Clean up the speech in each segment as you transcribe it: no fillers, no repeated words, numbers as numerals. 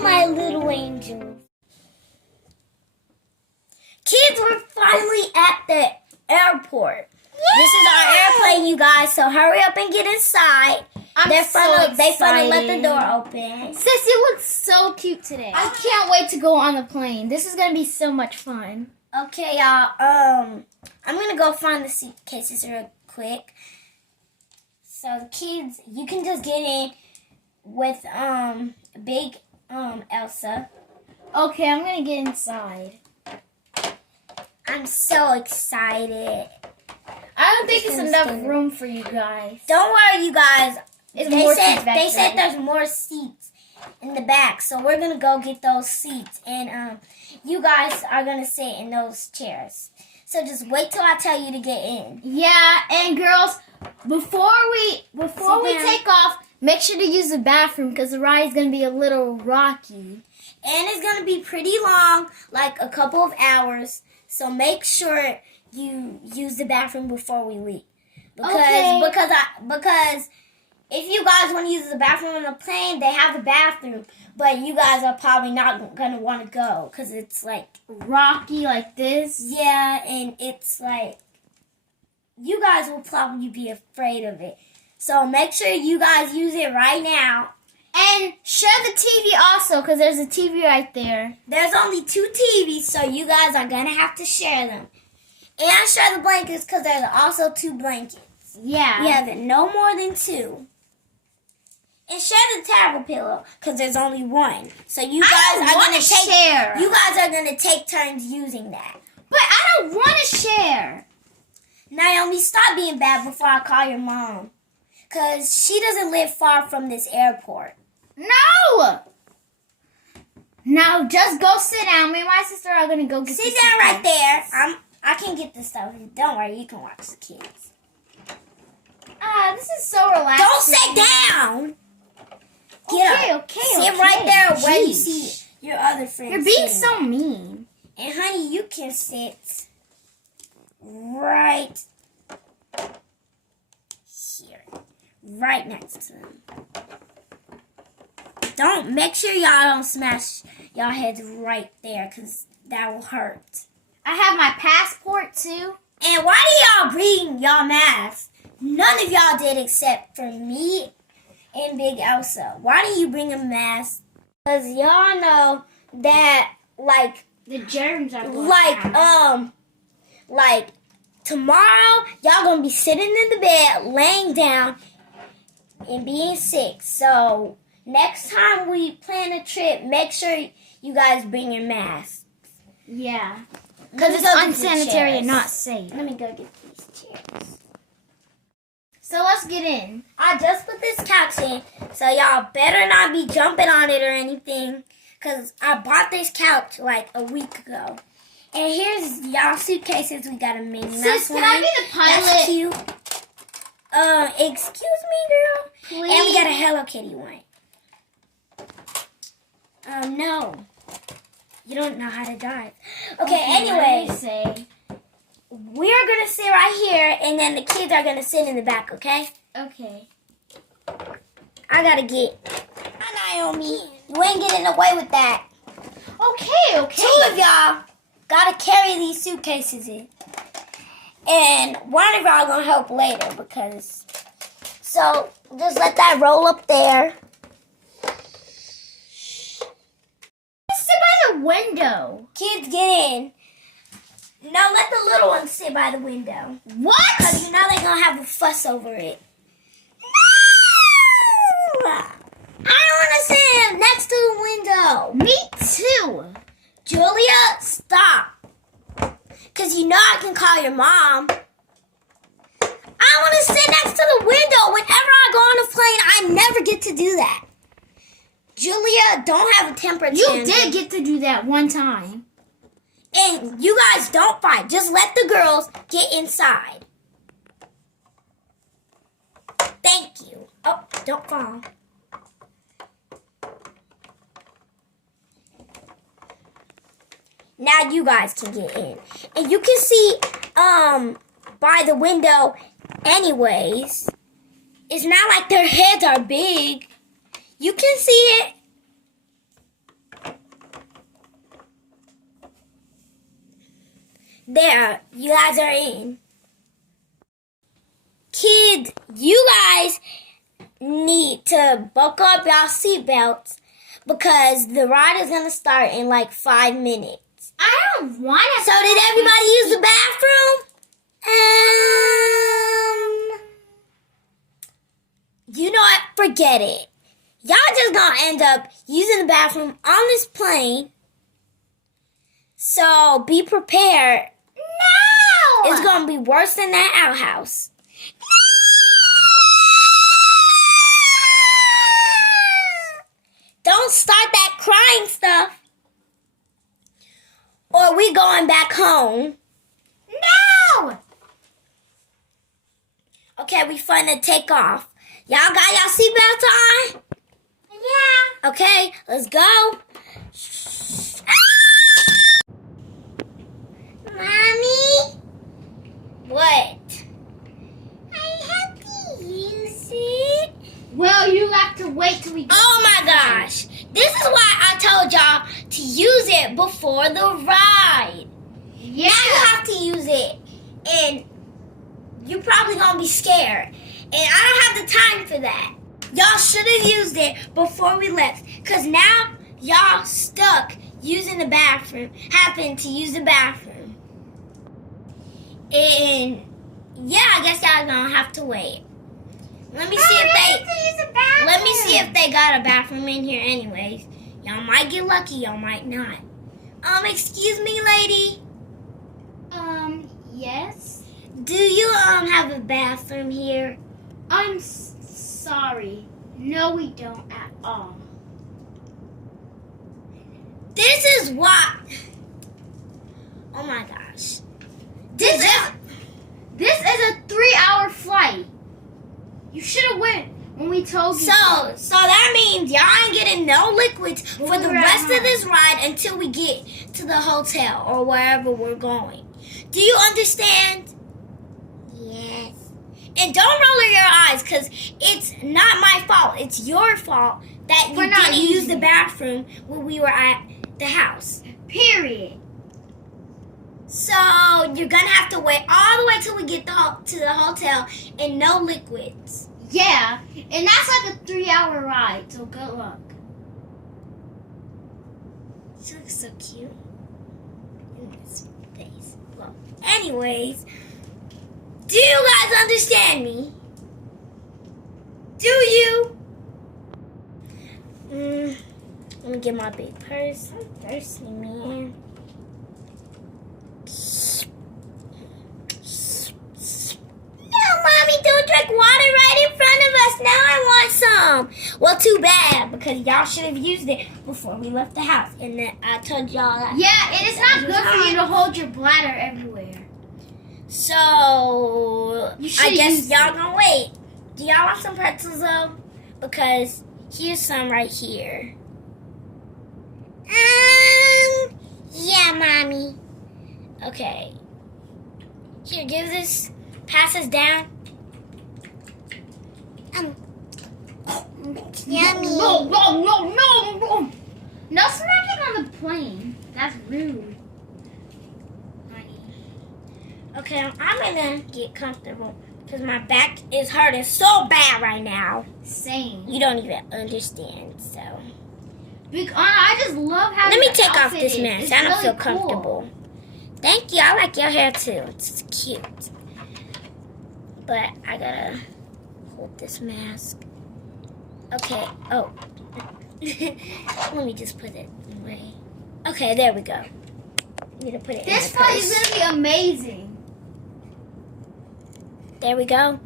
Hello, my little angels. Kids, we're finally at the airport. Yay! This is our airplane, you guys, so hurry up and get inside. They finna let the door open. Sissy looks so cute today. I can't wait to go on the plane. This is going to be so much fun. Okay, y'all. I'm going to go find the suitcases real quick. So, the kids, you can just get in with big Elsa. Okay, I'm going to get inside. I'm so excited. I don't think it's enough room for you guys. Don't worry, you guys. They said there's more seats in the back, so we're gonna go get those seats, and you guys are gonna sit in those chairs. So just wait till I tell you to get in. Yeah, and girls, before we take off, make sure to use the bathroom because the ride is gonna be a little rocky, and it's gonna be pretty long, like a couple of hours. So make sure you use the bathroom before we leave, because if you guys want to use the bathroom on the plane, they have the bathroom, but you guys are probably not going to want to go because it's like rocky like this. Yeah, and it's like you guys will probably be afraid of it. So make sure you guys use it right now. And share the TV also because there's a TV right there. There's only 2 TVs, so you guys are going to have to share them. And share the blankets because there's also 2 blankets. Yeah. Yeah, no more than 2. And share the towel pillow because there's only 1. So you guys are going to share. You guys are going to take turns using that. But I don't want to share. Naomi, stop being bad before I call your mom. Because she doesn't live far from this airport. No! Now just go sit down. Me and my sister are going to go get Sit down right there. I can get the stuff. Don't worry, you can watch the kids. This is so relaxing. Don't sit down. Get up. Sit right there where you see your other friends. You're being so mean. And honey, you can sit right here. Right next to them. Make sure y'all don't smash y'all heads right there because that will hurt. I have my passport too. And why do y'all bring y'all masks? None of y'all did except for me and Big Elsa. Why do you bring a mask? Because y'all know that, like, the germs are going out. Like, tomorrow, y'all going to be sitting in the bed, laying down, and being sick. So, next time we plan a trip, make sure you guys bring your masks. Yeah. Because it's unsanitary and not safe. Let me go get these chairs. So let's get in. I just put this couch in, so y'all better not be jumping on it or anything, because I bought this couch like a week ago. And here's y'all suitcases. We got a Minnie Mouse. Sis, can I be the pilot? That's cute. Excuse me, girl? Please? And we got a Hello Kitty one. No. You don't know how to drive. Okay, anyway. We're going to sit right here, and then the kids are going to sit in the back, okay? Okay. I got to get... Hi, Naomi. You ain't getting away with that. Okay. 2 of y'all got to carry these suitcases in. And one of y'all going to help later, because... So, just let that roll up there. Sit by the window. Kids, get in. No, let the little ones sit by the window. What? Because you know they're going to have a fuss over it. No! I want to sit next to the window. Me too. Julia, stop. Because you know I can call your mom. I want to sit next to the window. Whenever I go on a plane, I never get to do that. Julia, don't have a temper tantrum. You did get to do that one time. And you guys don't fight. Just let the girls get inside. Thank you. Oh, don't fall. Now you guys can get in. And you can see by the window anyways. It's not like their heads are big. You can see it. There, you guys are in. Kids, you guys need to buckle up y'all seatbelts because the ride is going to start in like 5 minutes. I don't want to. So did everybody use the bathroom? You know what? Forget it. Y'all just going to end up using the bathroom on this plane. So be prepared. No! It's going to be worse than that outhouse. Don't start that crying stuff. Or we going back home. No! Okay, we finna take off. Y'all got y'all seatbelts on? Yeah. Okay, let's go. Mommy? What? I have to use it. Well, you have to wait till we get Oh my gosh. This is why I told y'all to use it before the ride. Yeah. Now you have to use it. And you're probably going to be scared. And I don't have the time for that. Y'all should have used it before we left. Because now y'all stuck using the bathroom. Happened to use the bathroom. And yeah, I guess y'all going to have to wait. Let me see if they got a bathroom in here anyways. Y'all might get lucky, y'all might not. Excuse me, lady. Yes? Do you have a bathroom here? I'm sorry. No, we don't at all. This is why. Oh my gosh. This is a 3-hour flight. You should have went when we told you. So that means y'all ain't getting no liquids for the rest of this ride until we get to the hotel or wherever we're going. Do you understand? Yes. And don't roll your eyes because it's not my fault. It's your fault that you didn't use the bathroom when we were at the house. Period. So you're going to have to wait all the way till we get to the hotel and no liquids. Yeah, and that's like a 3-hour ride, so good luck. She looks so cute in this face. Well, anyways, do you guys understand me? Do you? Let me get my big purse. I'm thirsty, man. No, Mommy, don't drink water right in front of us. Now I want some. Well, too bad, because y'all should have used it before we left the house. And then I told y'all that. Yeah, and it's not good for you to hold your bladder everywhere. So, I guess y'all gonna wait. Do y'all want some pretzels, though? Because here's some right here. Yeah, Mommy. Okay. Here, give this. Pass this down. Yummy. No. No smacking on the plane. That's rude. Okay, I'm gonna get comfortable because my back is hurting so bad right now. Same. You don't even understand, so. I just love how. Let me take off this mask. I don't feel comfortable. Thank you. I like your hair too. It's cute. But I gotta hold this mask. Okay. Oh. Let me just put it away. Okay, there we go. I'm gonna put it in This my flight purse. is gonna be amazing. There we go.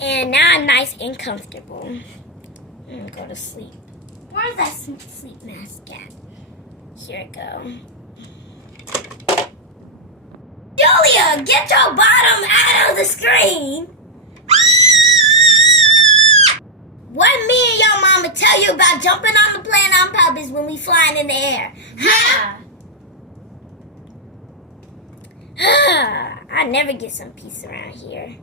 And now I'm nice and comfortable. I'm gonna go to sleep. Where's that sleep mask at? Here it go. Julia, get your bottom out of the screen. What me and your mama tell you about jumping on the plane on purpose when we flying in the air? Yeah. I never get some peace around here.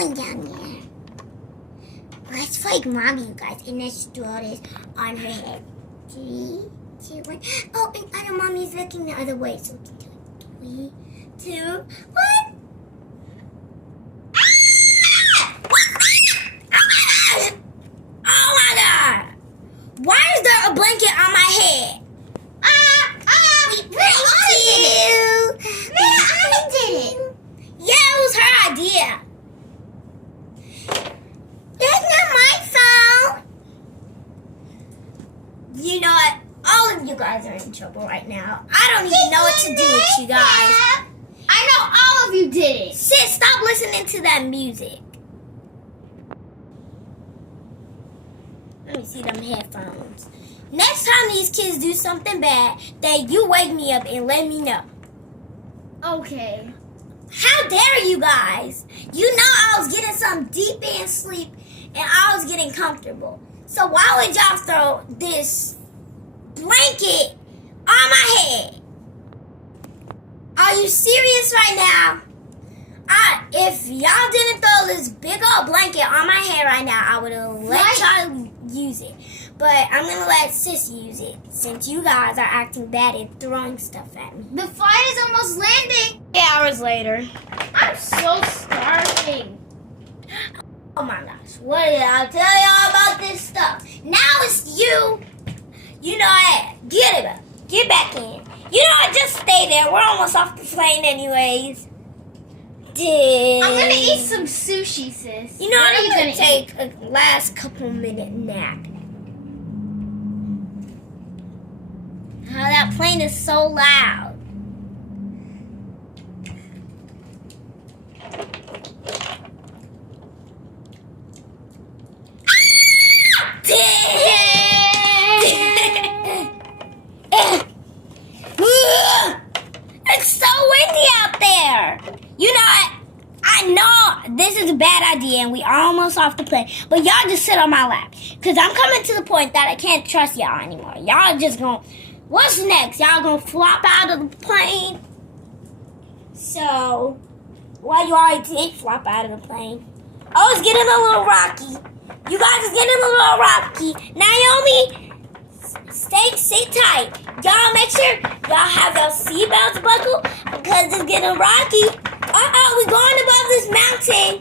doing down there? Let's play mommy, you guys, and let's draw this on her head. 3, 2, 1. Oh, and other mommy's looking the other way, so we can do it. 3, 2, 1. Oh my god! Why is there a blanket on my head? Thank you. Man, I did it. Yeah, it was her idea. That's not my fault. You know what? All of you guys are in trouble right now. I don't even know what to do with you guys. I know all of you did it. Sis, stop listening to that music. Let me see them headphones. Next time these kids do something bad, then you wake me up and let me know. Okay. How dare you guys? You know I was getting some deep in sleep and I was getting comfortable. So why would y'all throw this blanket on my head? Are you serious right now? If y'all didn't throw this big old blanket on my head right now, I would have let y'all use it. But I'm going to let Sis use it since you guys are acting bad and throwing stuff at me. The flight is almost landing. 8 hours later. I'm so starving. Oh my gosh. What did I tell y'all about this stuff? Now it's you. You know what? Get it up. Get back in. You know what? Just stay there. We're almost off the plane anyways. I'm going to eat some sushi, sis. You know what what? are you I'm going going to take a last couple minute nap. Oh, that plane is so loud. It's so windy out there. You know what? I know this is a bad idea and we are almost off the plane, but y'all just sit on my lap. Because I'm coming to the point that I can't trust y'all anymore. Y'all just gonna... What's next? Y'all gonna flop out of the plane? So, well, you already did flop out of the plane. Oh, it's getting a little rocky. You guys is getting a little rocky. Naomi, sit tight. Y'all make sure y'all have your seatbelts buckled because it's getting rocky. Uh-oh, we're going above this mountain.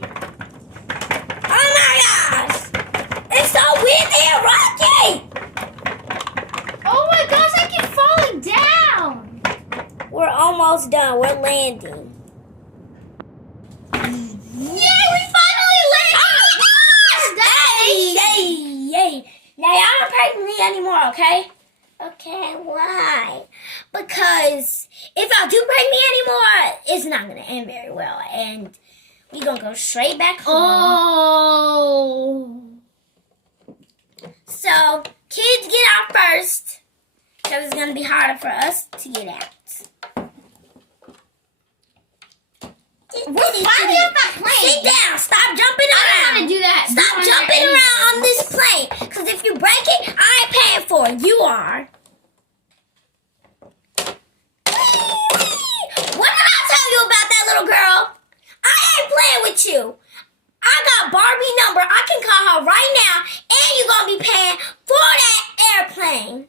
Oh my gosh. It's so windy and rocky. Oh my gosh, I keep falling down. We're almost done. We're landing. Yay, we finally landed. Yay. Now y'all don't prank me anymore, okay? Okay, why? Because if y'all do prank me anymore, it's not going to end very well. And we're going to go straight back home. Oh. So, kids get out first. Because it's going to be harder for us to get out. We're finally at that plane. Sit down. Stop jumping around. I don't want to do that. Stop jumping around on this plane. Because if you break it, I ain't paying for it. You are. What did I tell you about that little girl? I ain't playing with you. I got Barbie number. I can call her right now. And you're going to be paying for that airplane.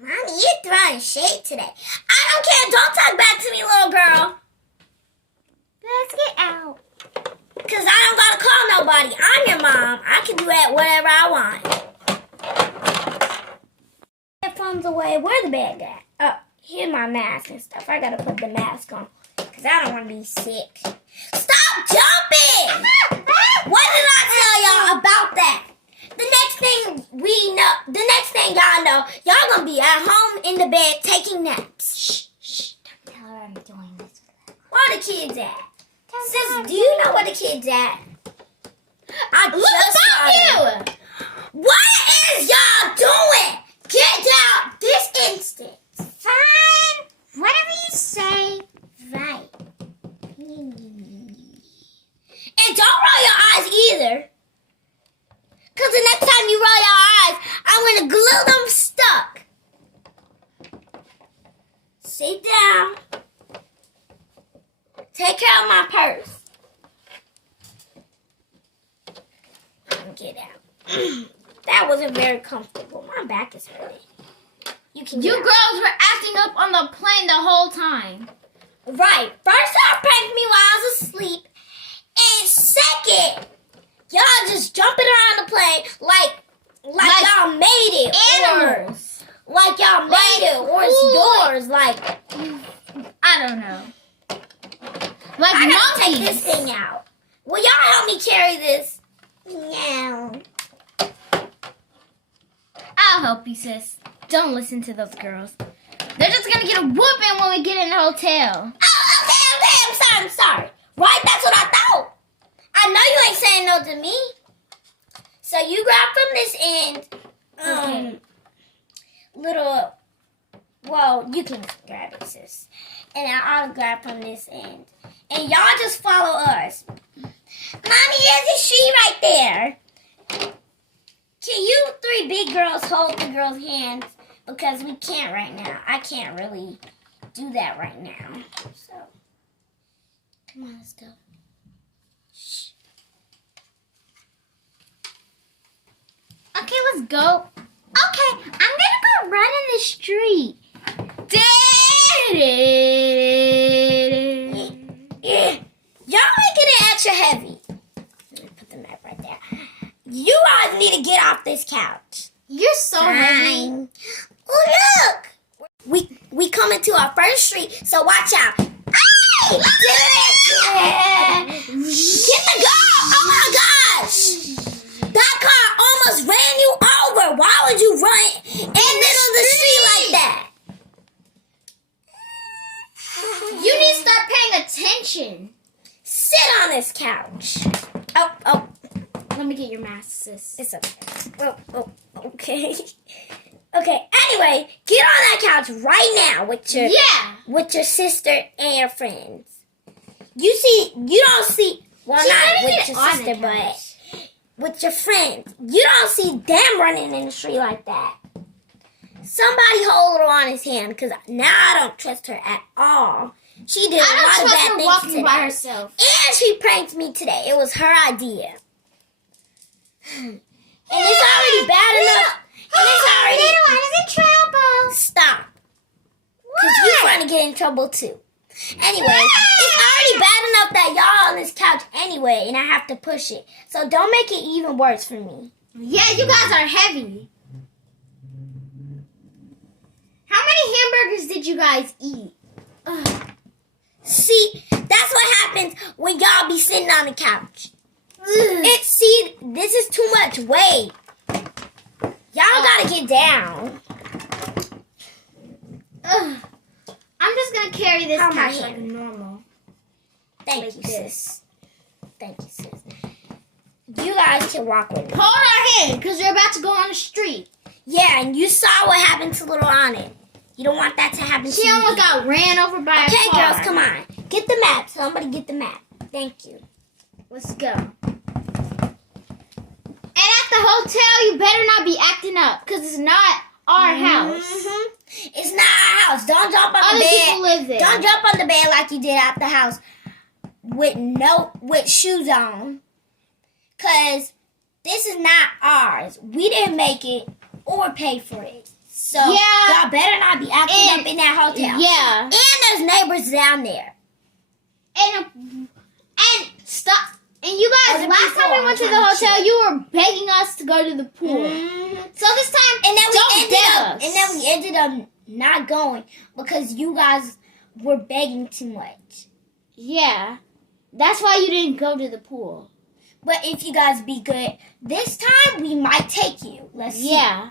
Mommy, you're throwing shade today. I don't care. Don't talk back to me, little girl. Let's get out. Because I don't got to call nobody. I'm your mom. I can do whatever I want. Headphones away. Where the bag at? Oh, here's my mask and stuff. I got to put the mask on. Because I don't want to be sick. Stop jumping! What did I tell y'all about that? The next thing y'all know, y'all going to be at home in the bed taking naps. Shh. Don't tell her I'm doing this. Where are the kids at? Sis, do you know where the kids at? Look at you! What is y'all doing? Get out this instant. Fine. Whatever you say. Right. And don't roll your eyes either. Because the next time you roll your eyes, I'm going to glue them stuck. Sit down. Take care of my purse. can get out. That wasn't very comfortable. My back is hurting. You girls were acting up on the plane the whole time. Right. First, y'all pranked me while I was asleep. And second, y'all just jumping around the plane like y'all made it. Animals. Like y'all made it. Or it's yours. Like, I don't know. Like I monkeys. gotta take this thing out. Will y'all help me carry this? No. I'll help you, sis. Don't listen to those girls. They're just gonna get a whooping when we get in the hotel. Oh, okay. I'm sorry. Right, that's what I thought. I know you ain't saying no to me. So you grab from this end. Well, you can grab it, sis. And I'll grab from this end. And y'all just follow us. Mommy, there's a tree right there. Can you three big girls hold the girls' hands? Because we can't right now. I can't really do that right now. So, come on, let's go. Shh. Okay, let's go. Okay, I'm gonna go run in the street. Y'all making it extra heavy. Let me put the map right there. You guys need to get off this couch. You're so heavy. Oh, look. We coming to our first street, so watch out. Hey! Get the girl! Oh my gosh! That car almost ran you over. Why would you run in the middle of the street like that? You need to start paying attention. Sit on this couch. Oh. Let me get your mask, sis. It's okay. Oh, okay. Okay, anyway, get on that couch right now with your sister and your friends. You don't see, well, not with your sister, but with your friends. You don't see them running in the street like that. Somebody hold her on his hand, because now I don't trust her at all. She did a lot of bad things today. By herself. And she pranked me today. It was her idea. And it's already bad enough. And it's already... Little Anna's in trouble. Stop. Because you're trying to get in trouble too. Anyway, it's already bad enough that y'all on this couch anyway, and I have to push it. So don't make it even worse for me. Yeah, you guys are heavy. How many hamburgers did you guys eat? Ugh. See, that's what happens when y'all be sitting on the couch. This is too much weight. Y'all gotta get down. Ugh. I'm just gonna carry this How couch am I like normal. Thank you, sis. You guys can walk with me. Hold our hand, because you're about to go on the street. Yeah, and you saw what happened to little Anna. You don't want that to happen to She you. almost got ran over by a car. Okay, girls, come on. Get the map. Somebody get the map. Thank you. Let's go. And at the hotel, you better not be acting up, because it's not our house. Mm-hmm. It's not our house. Don't jump on Other the bed. people live there. Don't jump on the bed like you did at the house with shoes on. Because this is not ours. We didn't make it or pay for it. So y'all better not be acting up in that hotel. Yeah. And there's neighbors down there. And stop. And you guys, last time we went to the hotel, you were begging us to go to the pool. Mm-hmm. So this time, And then we ended up not going because you guys were begging too much. Yeah. That's why you didn't go to the pool. But if you guys be good, this time we might take you. Let's see. Yeah.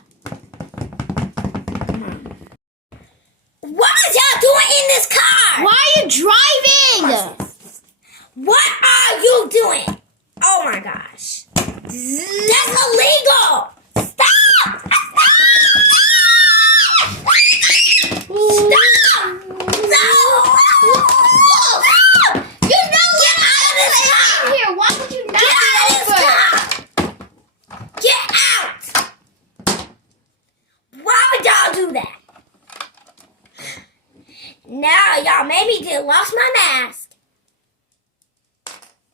What is y'all doing in this car? Why are you driving? What are you doing? Oh my gosh. That's illegal. Stop! Stop! No! You know, get out of this car! Here, why would you not Get out of this car? Get out! Why would y'all do that? Now y'all made me get lost my mask.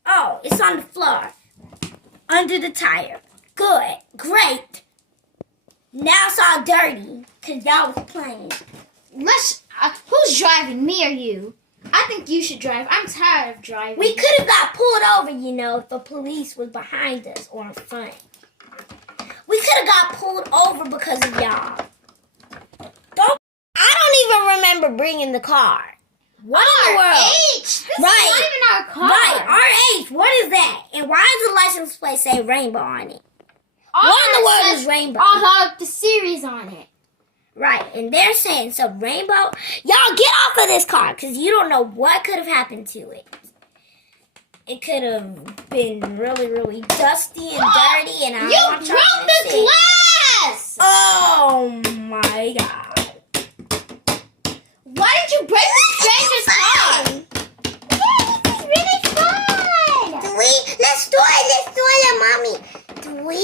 Oh, it's on the floor. Under the tire. Good. Great. Now it's all dirty because y'all was playing. Who's driving, me or you? I think you should drive. I'm tired of driving. We could have got pulled over, you know, if the police was behind us or in front. We could have got pulled over because of y'all. I don't even remember bringing the car. What in the world? RH. This is not even our car. Right, RH. What is that? And why does the license plate say rainbow on it? What in the world is rainbow? I'll have the series on it. Right, and they're saying some rainbow. Y'all get off of this car because you don't know what could have happened to it. It could have been really, really dusty and dirty, and I You don't want y'all broke to the see. glass! Oh my God! Why did you break the stranger's car? This is really fun. Let's do it, Mommy. 3,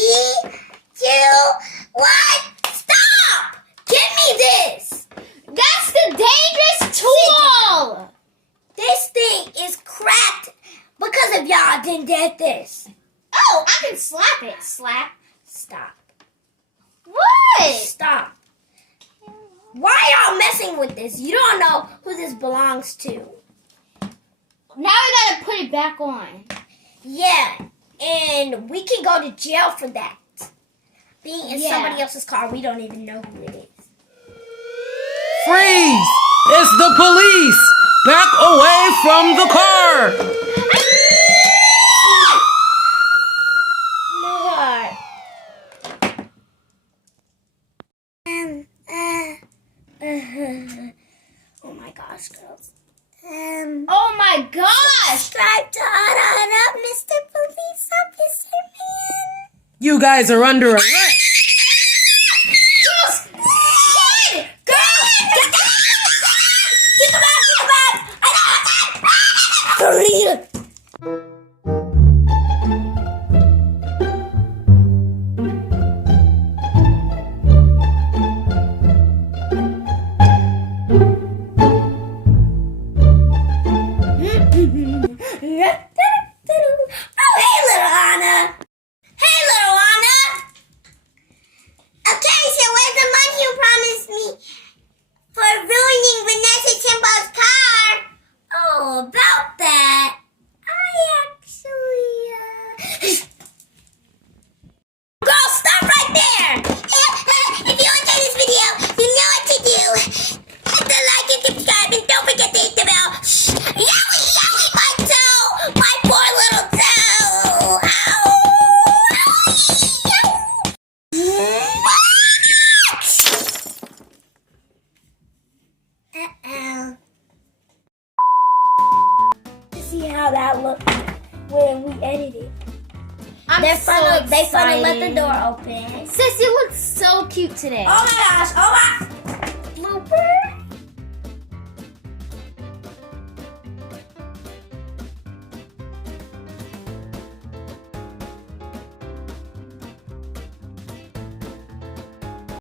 2, 1, stop! Give me this. That's the dangerous tool! This thing is cracked because of y'all didn't get this. Oh, I can slap it. Slap. Stop. What? Stop. Why y'all messing with this? You don't know who this belongs to. Now we gotta put it back on. Yeah, and we can go to jail for that. Being in somebody else's car, we don't even know who it is. Freeze! It's the police! Back away from the car! Oh my gosh, girls. Oh my gosh! Subscribe to Anna, Mr. Police Officer Man. You guys are under arrest! Girls! Get the bag! I got Oh, hey, little Anna. Hey, little Anna. Okay, so where's the money you promised me for ruining Vanessa Tempo's car? Oh, about that, I actually, Girl, stop right there. If you enjoyed this video, you know what to do. Hit the like and subscribe, and don't forget to hit the bell. Yowie, yowie, my toe. My poor little toe. Ow. Uh-oh. See how that looked when we edited. They finna let the door open. Sissy looks so cute today. Oh my gosh, oh my. Blooper.